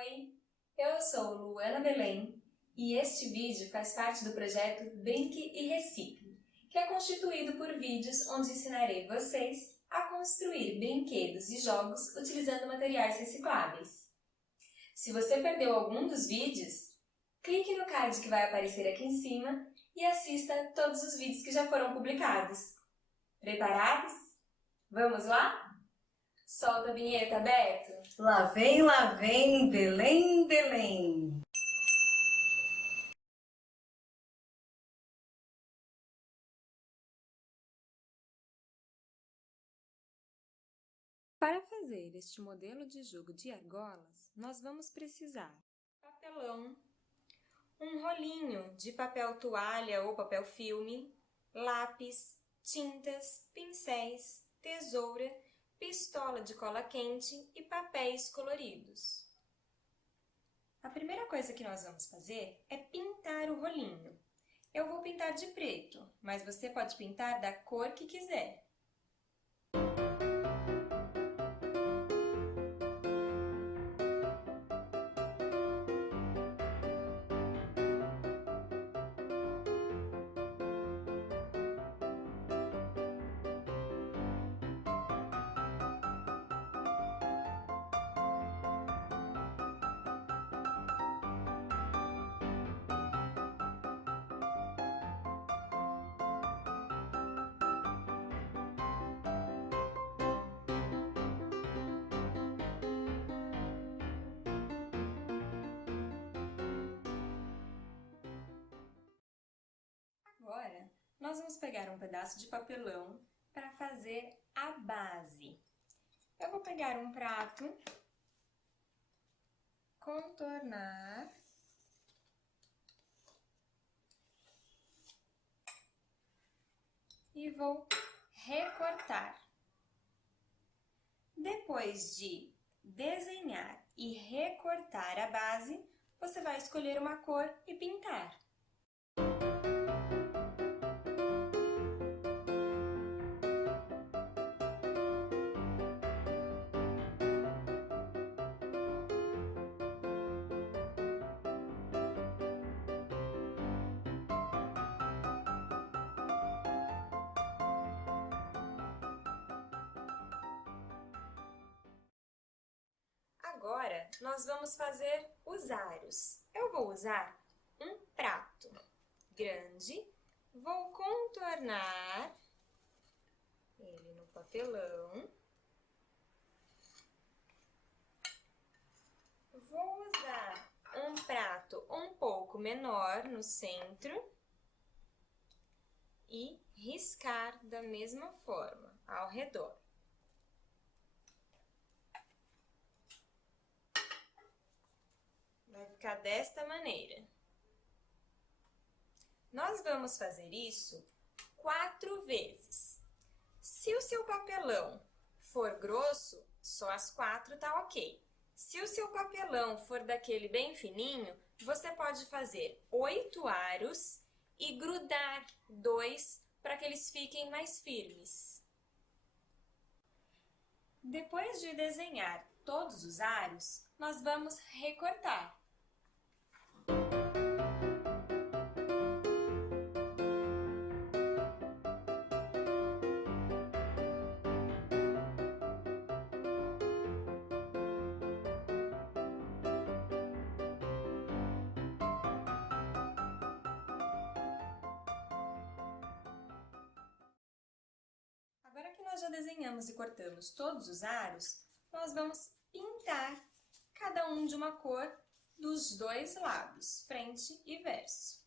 Oi, eu sou Luana Belém e este vídeo faz parte do projeto Brinque e Recicle, que é constituído por vídeos onde ensinarei vocês a construir brinquedos e jogos utilizando materiais recicláveis. Se você perdeu algum dos vídeos, clique no card que vai aparecer aqui em cima e assista todos os vídeos que já foram publicados. Preparados? Vamos lá? Solta a vinheta, Beto! Lá vem, Belém, Belém. Para fazer este modelo de jogo de argolas, nós vamos precisar de papelão, um rolinho de papel toalha ou papel filme, lápis, tintas, pincéis, tesoura, pistola de cola quente e papéis coloridos. A primeira coisa que nós vamos fazer é pintar o rolinho. Eu vou pintar de preto, mas você pode pintar da cor que quiser. Agora, nós vamos pegar um pedaço de papelão para fazer a base. Eu vou pegar um prato, contornar e vou recortar. Depois de desenhar e recortar a base, você vai escolher uma cor e pintar. Agora, nós vamos fazer os aros. Eu vou usar um prato grande, vou contornar ele no papelão. Vou usar um prato um pouco menor no centro e riscar da mesma forma ao redor. Vai ficar desta maneira. Nós vamos fazer isso 4 vezes. Se o seu papelão for grosso, só as 4 tá ok. Se o seu papelão for daquele bem fininho, você pode fazer 8 aros e grudar 2 para que eles fiquem mais firmes. Depois de desenhar todos os aros, nós vamos recortar. Agora que nós já desenhamos e cortamos todos os aros, nós vamos pintar cada um de uma cor dos dois lados, frente e verso.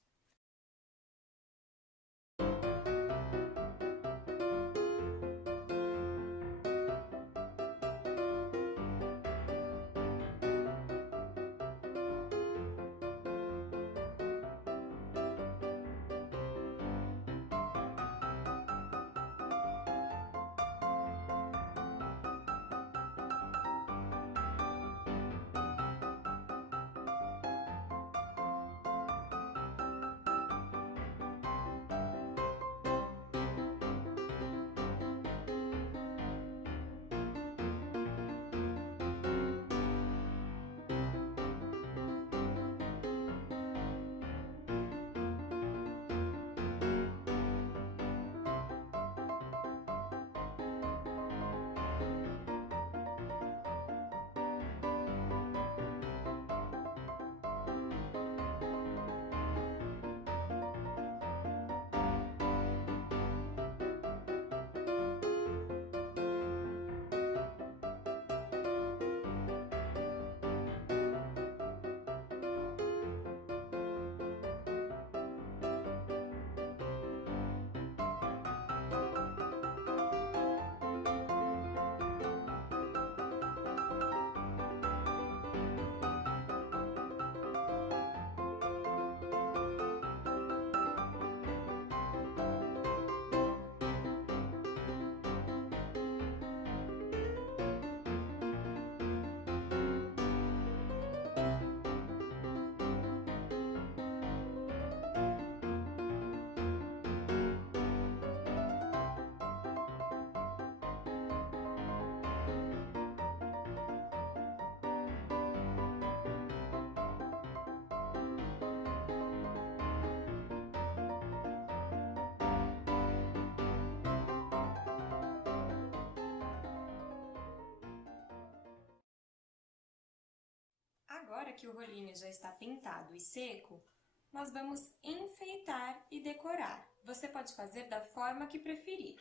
Agora que o rolinho já está pintado e seco, nós vamos enfeitar e decorar. Você pode fazer da forma que preferir.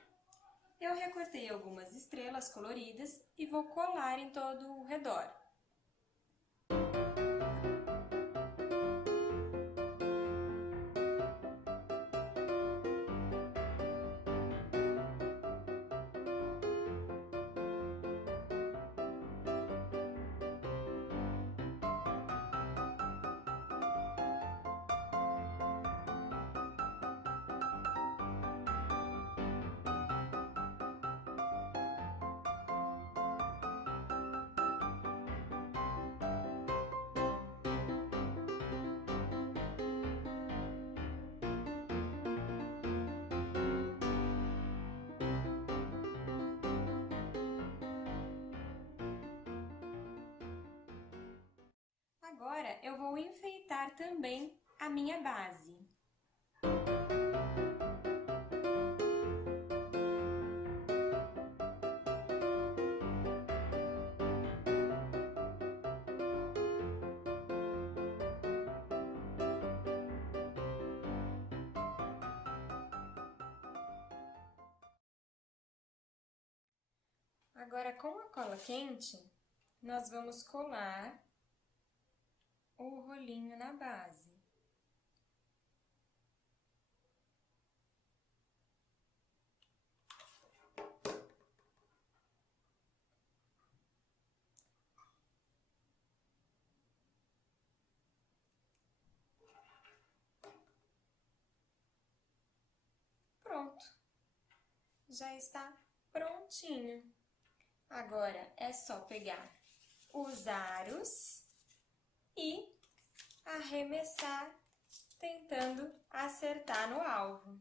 Eu recortei algumas estrelas coloridas e vou colar em todo o redor. Agora eu vou enfeitar também a minha base. Agora, com a cola quente, nós vamos colar o rolinho na base. Pronto! Já está prontinho. Agora é só pegar os aros e arremessar, tentando acertar no alvo.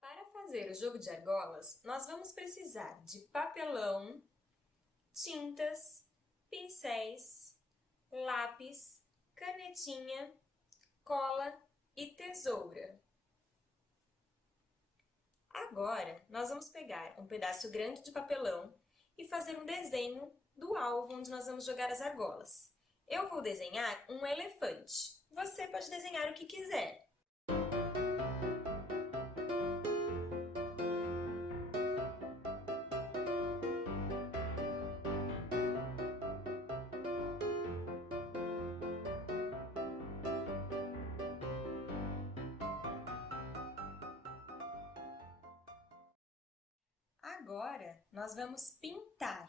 Para fazer o jogo de argolas, nós vamos precisar de papelão, tintas, pincéis, lápis, canetinha, cola e tesoura. Agora, nós vamos pegar um pedaço grande de papelão e fazer um desenho do alvo onde nós vamos jogar as argolas. Eu vou desenhar um elefante. Você pode desenhar o que quiser. Agora, nós vamos pintar.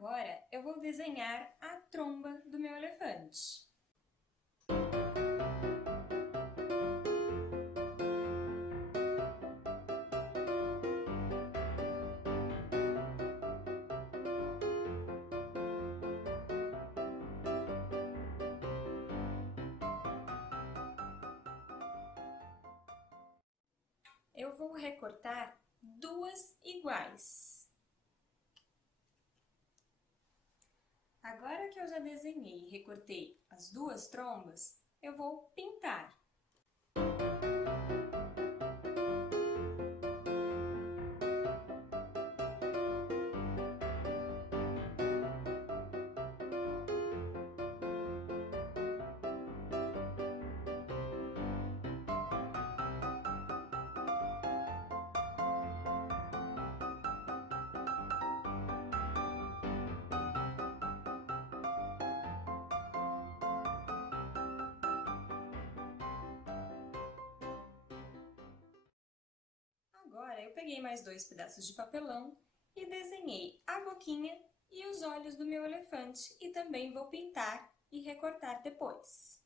Agora, eu vou desenhar a tromba do meu elefante. Eu vou recortar duas iguais. Agora que eu já desenhei e recortei as duas trombas, eu vou pintar. Agora eu peguei mais 2 pedaços de papelão e desenhei a boquinha e os olhos do meu elefante e também vou pintar e recortar depois.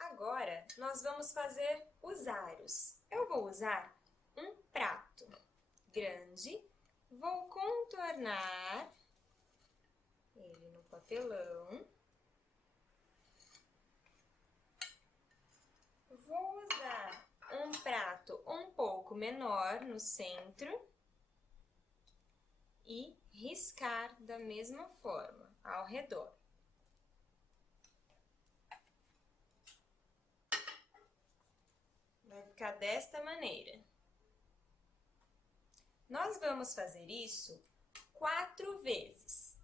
Agora, nós vamos fazer os aros. Eu vou usar um prato grande, vou contornar ele no papelão. Vou usar um prato um pouco menor no centro e riscar da mesma forma ao redor. Vai ficar desta maneira. Nós vamos fazer isso 4 vezes.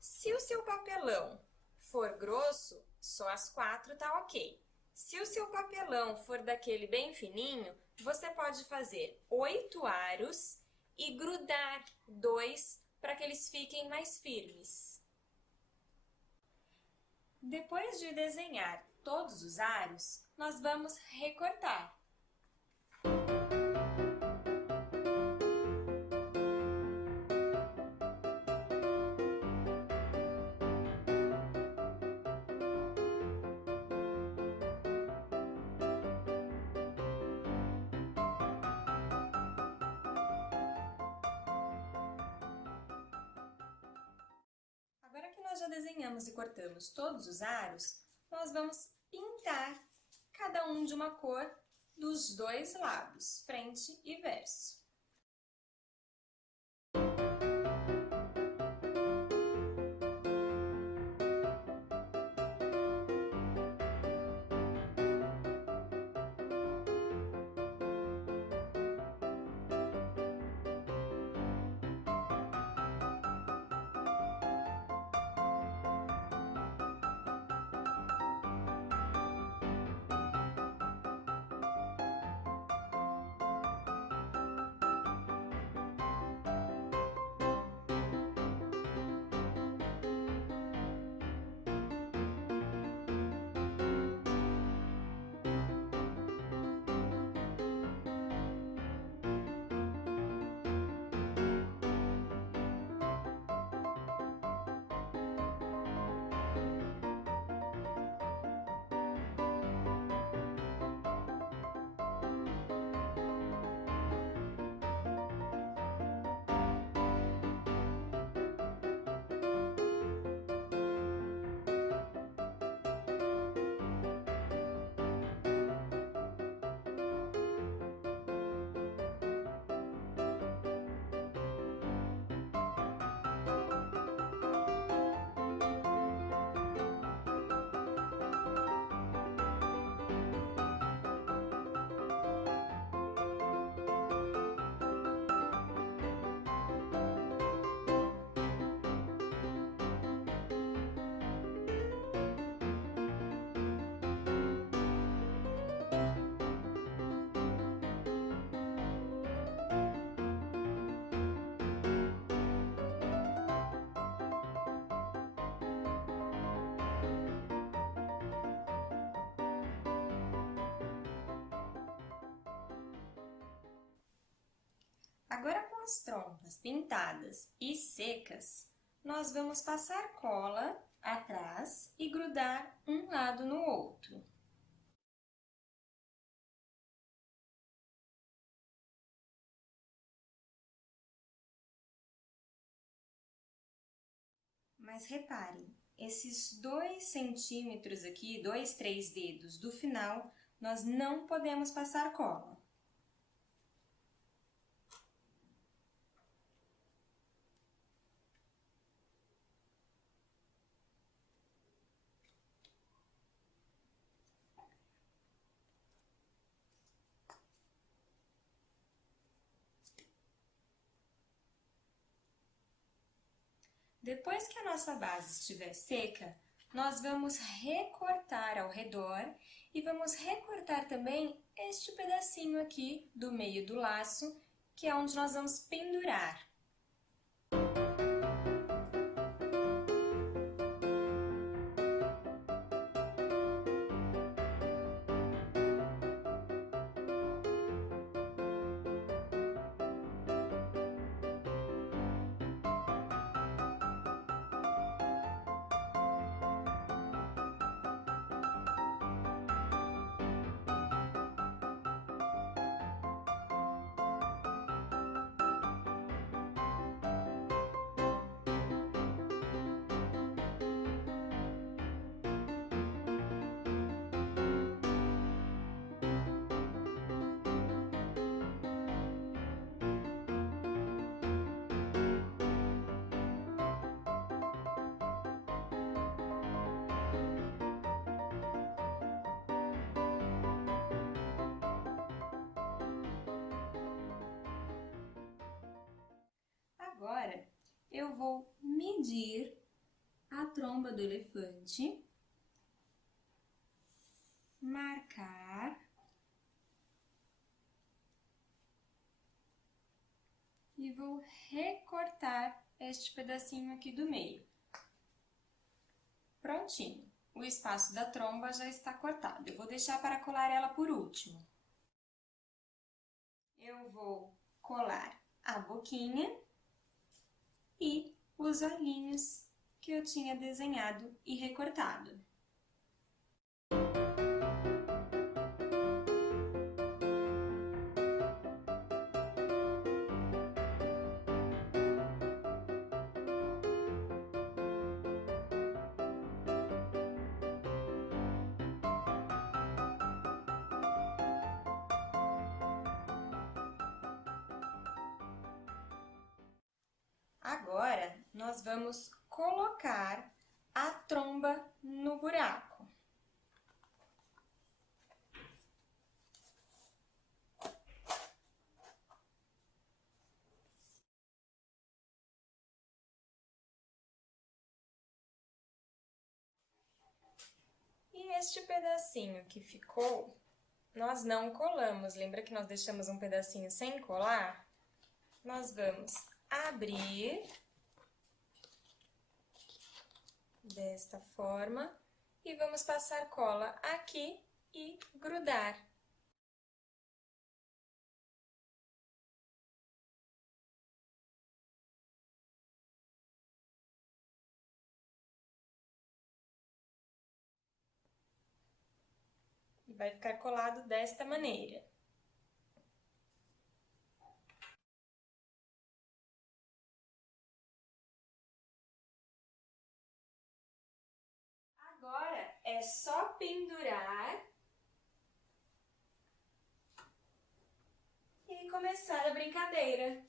Se o seu papelão for grosso, só as 4 tá ok. Se o seu papelão for daquele bem fininho, você pode fazer 8 aros e grudar 2 para que eles fiquem mais firmes. Depois de desenhar todos os aros, nós vamos recortar. Agora que nós já desenhamos e cortamos todos os aros, nós vamos pintar cada um de uma cor dos dois lados, frente e verso. Agora, com as trompas pintadas e secas, nós vamos passar cola atrás e grudar um lado no outro. Mas reparem, esses 2 centímetros aqui, 2, 3 dedos do final, nós não podemos passar cola. Depois que a nossa base estiver seca, nós vamos recortar ao redor e vamos recortar também este pedacinho aqui do meio do laço, que é onde nós vamos pendurar. Agora, eu vou medir a tromba do elefante, marcar e vou recortar este pedacinho aqui do meio. Prontinho, o espaço da tromba já está cortado. Eu vou deixar para colar ela por último. Eu vou colar a boquinha e os olhinhos que eu tinha desenhado e recortado. Agora, nós vamos colocar a tromba no buraco. E este pedacinho que ficou, nós não colamos. Lembra que nós deixamos um pedacinho sem colar? Nós vamos abrir desta forma e vamos passar cola aqui e grudar. E vai ficar colado desta maneira. Agora é só pendurar e começar a brincadeira.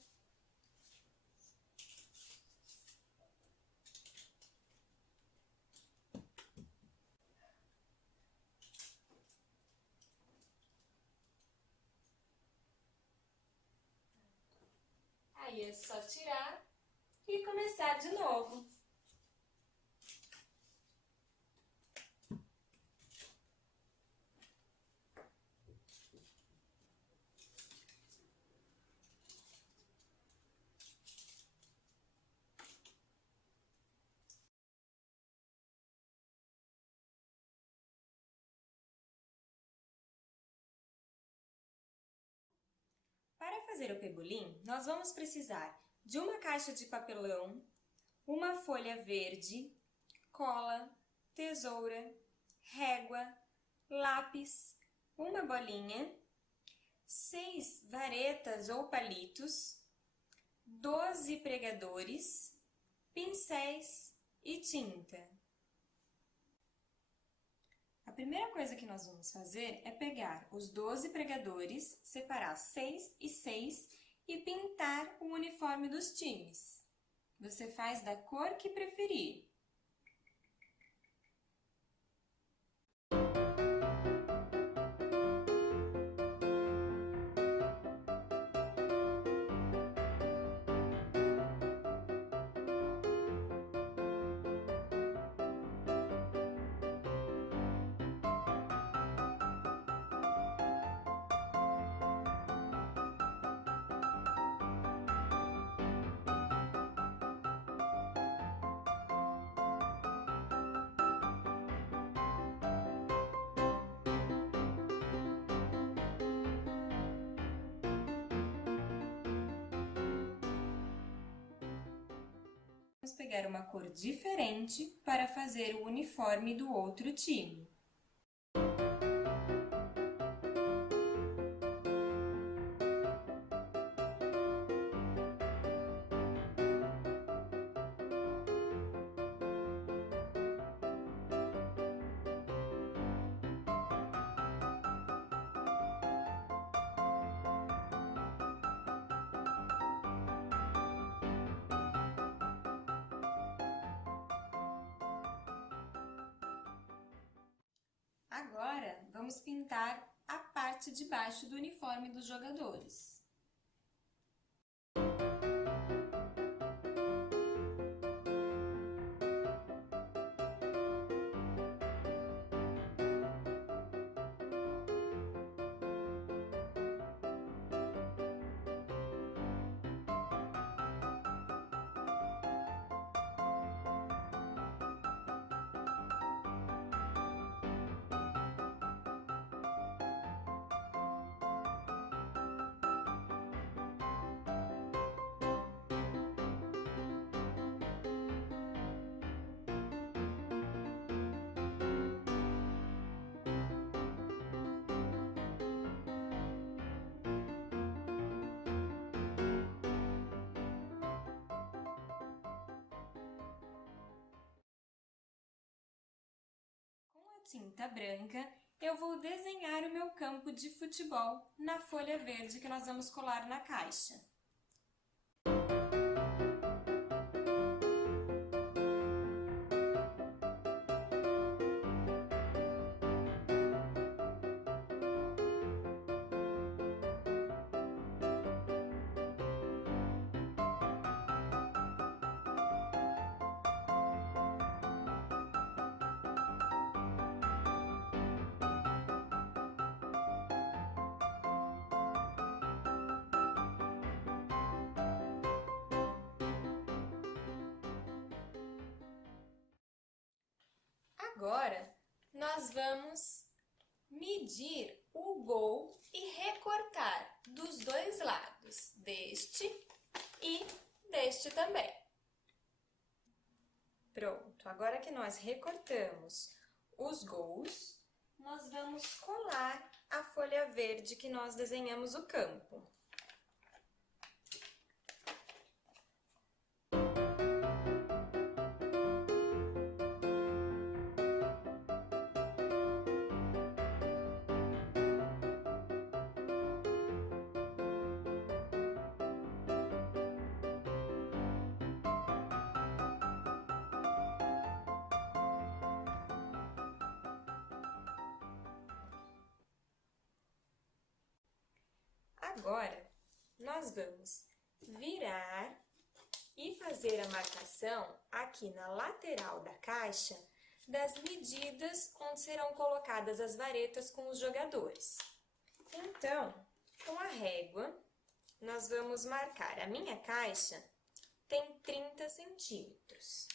Aí é só tirar e começar de novo. Para Para fazer o pebolim, nós vamos precisar de uma caixa de papelão, uma folha verde, cola, tesoura, régua, lápis, uma bolinha, 6 varetas ou palitos, 12 pregadores, pincéis e tinta. A primeira coisa que nós vamos fazer é pegar os 12 pregadores, separar 6 e 6 e pintar o uniforme dos times. Você faz da cor que preferir. Vamos pegar uma cor diferente para fazer o uniforme do outro time. Agora, vamos pintar a parte de baixo do uniforme dos jogadores. Com a tinta branca, eu vou desenhar o meu campo de futebol na folha verde que nós vamos colar na caixa. Agora, nós vamos medir o gol e recortar dos dois lados, deste e deste também. Pronto, agora que nós recortamos os gols, nós vamos colar a folha verde que nós desenhamos o campo. Agora, nós vamos virar e fazer a marcação aqui na lateral da caixa das medidas onde serão colocadas as varetas com os jogadores. Então, com a régua, nós vamos marcar. A minha caixa tem 30 centímetros.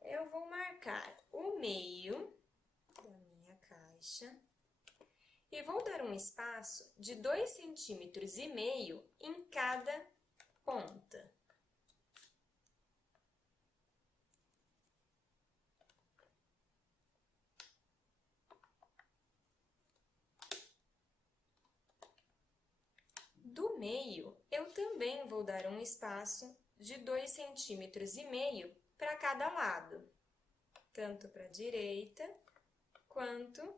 Eu vou marcar o meio da minha caixa e vou dar um espaço de 2,5 centímetros em cada ponta. Do meio, eu também vou dar um espaço de 2,5 centímetros para cada lado, tanto para a direita quanto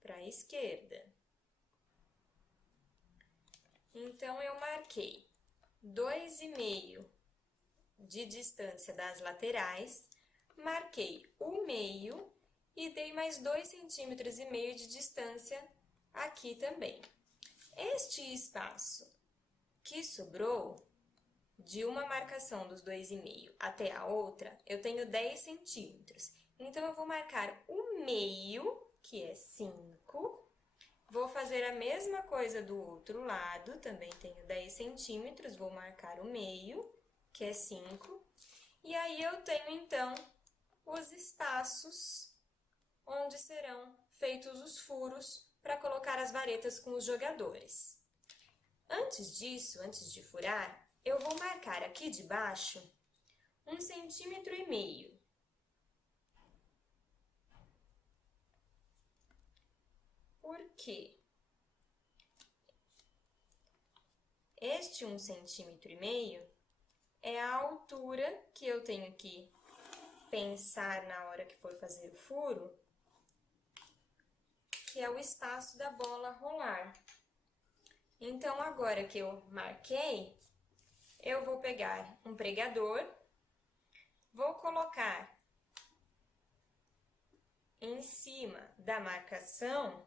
para a esquerda. Então, eu marquei 2,5 de distância das laterais, marquei o meio e dei mais 2,5 centímetros de distância aqui também. Este espaço que sobrou, de uma marcação dos 2,5 até a outra, eu tenho 10 centímetros. Então, eu vou marcar o meio, que é 5. Vou fazer a mesma coisa do outro lado, também tenho 10 centímetros, vou marcar o meio, que é 5. E aí, eu tenho, então, os espaços onde serão feitos os furos para colocar as varetas com os jogadores. Antes disso, antes de furar, eu vou marcar aqui de baixo 1,5 centímetros. Por quê? Este 1,5 centímetros é a altura que eu tenho que pensar na hora que for fazer o furo, que é o espaço da bola rolar. Então, agora que eu marquei, eu vou pegar um pregador, vou colocar em cima da marcação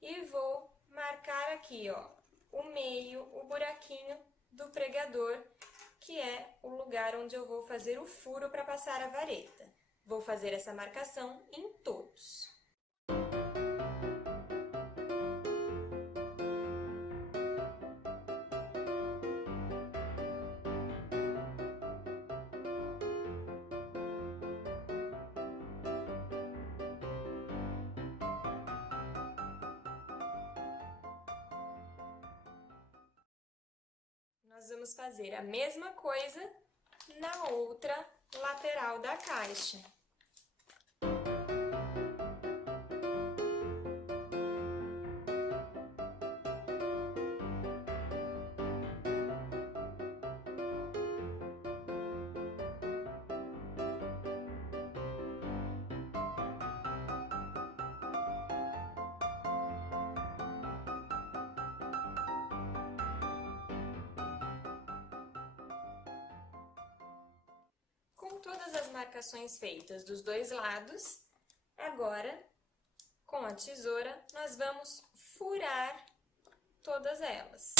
e vou marcar aqui, ó, o meio, o buraquinho do pregador, que é o lugar onde eu vou fazer o furo para passar a vareta. Vou fazer essa marcação em todos. Nós vamos fazer a mesma coisa na outra lateral da caixa. Com todas as marcações feitas dos dois lados, agora, com a tesoura, nós vamos furar todas elas.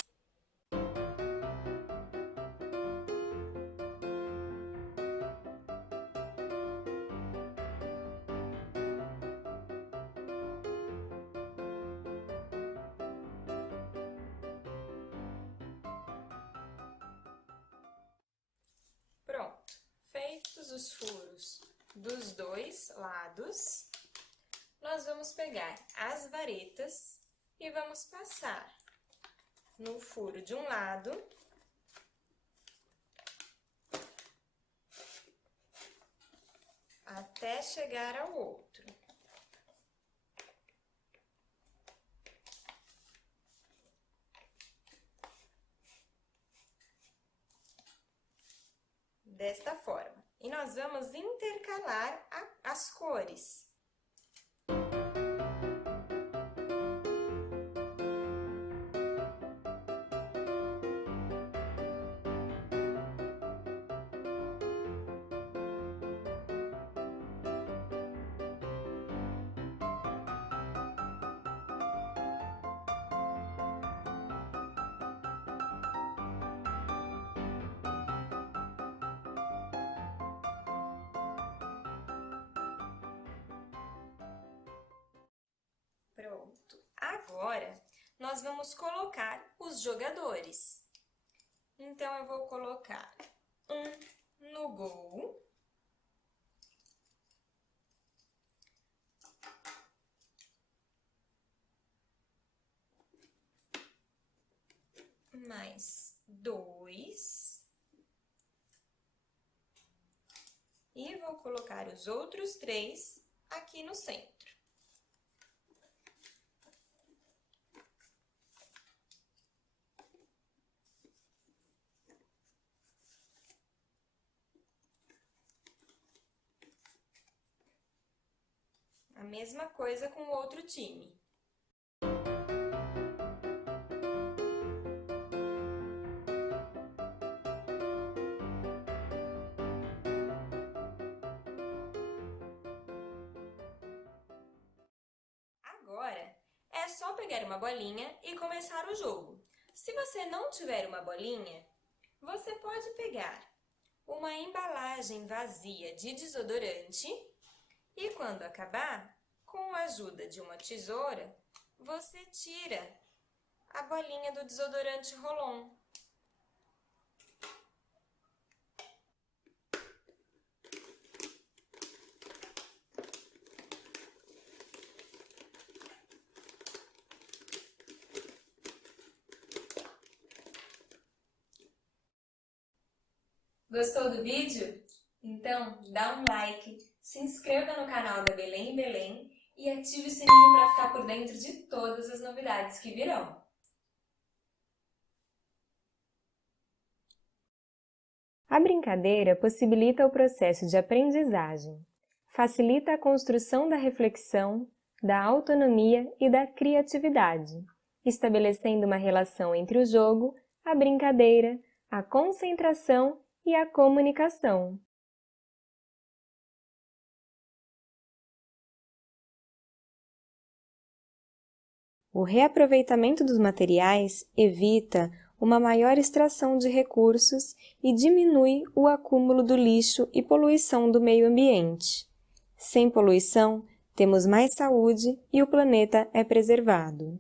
Pronto, feitos os furos dos dois lados, nós vamos pegar as varetas e vamos passar no furo de um lado até chegar ao outro. Desta forma. E nós vamos intercalar as cores. Pronto. Agora, nós vamos colocar os jogadores. Então, eu vou colocar um no gol. mais 2. E vou colocar os outros 3 aqui no centro. A mesma coisa com o outro time. Agora, é só pegar uma bolinha e começar o jogo. Se você não tiver uma bolinha, você pode pegar uma embalagem vazia de desodorante e quando acabar, com a ajuda de uma tesoura, você tira a bolinha do desodorante Roll-On. Gostou do vídeo? Então, dá um like, se inscreva no canal da Belém em Belém e ative o sininho para ficar por dentro de todas as novidades que virão. A brincadeira possibilita o processo de aprendizagem, facilita a construção da reflexão, da autonomia e da criatividade, estabelecendo uma relação entre o jogo, a brincadeira, a concentração e a comunicação. O reaproveitamento dos materiais evita uma maior extração de recursos e diminui o acúmulo do lixo e poluição do meio ambiente. Sem poluição, temos mais saúde e o planeta é preservado.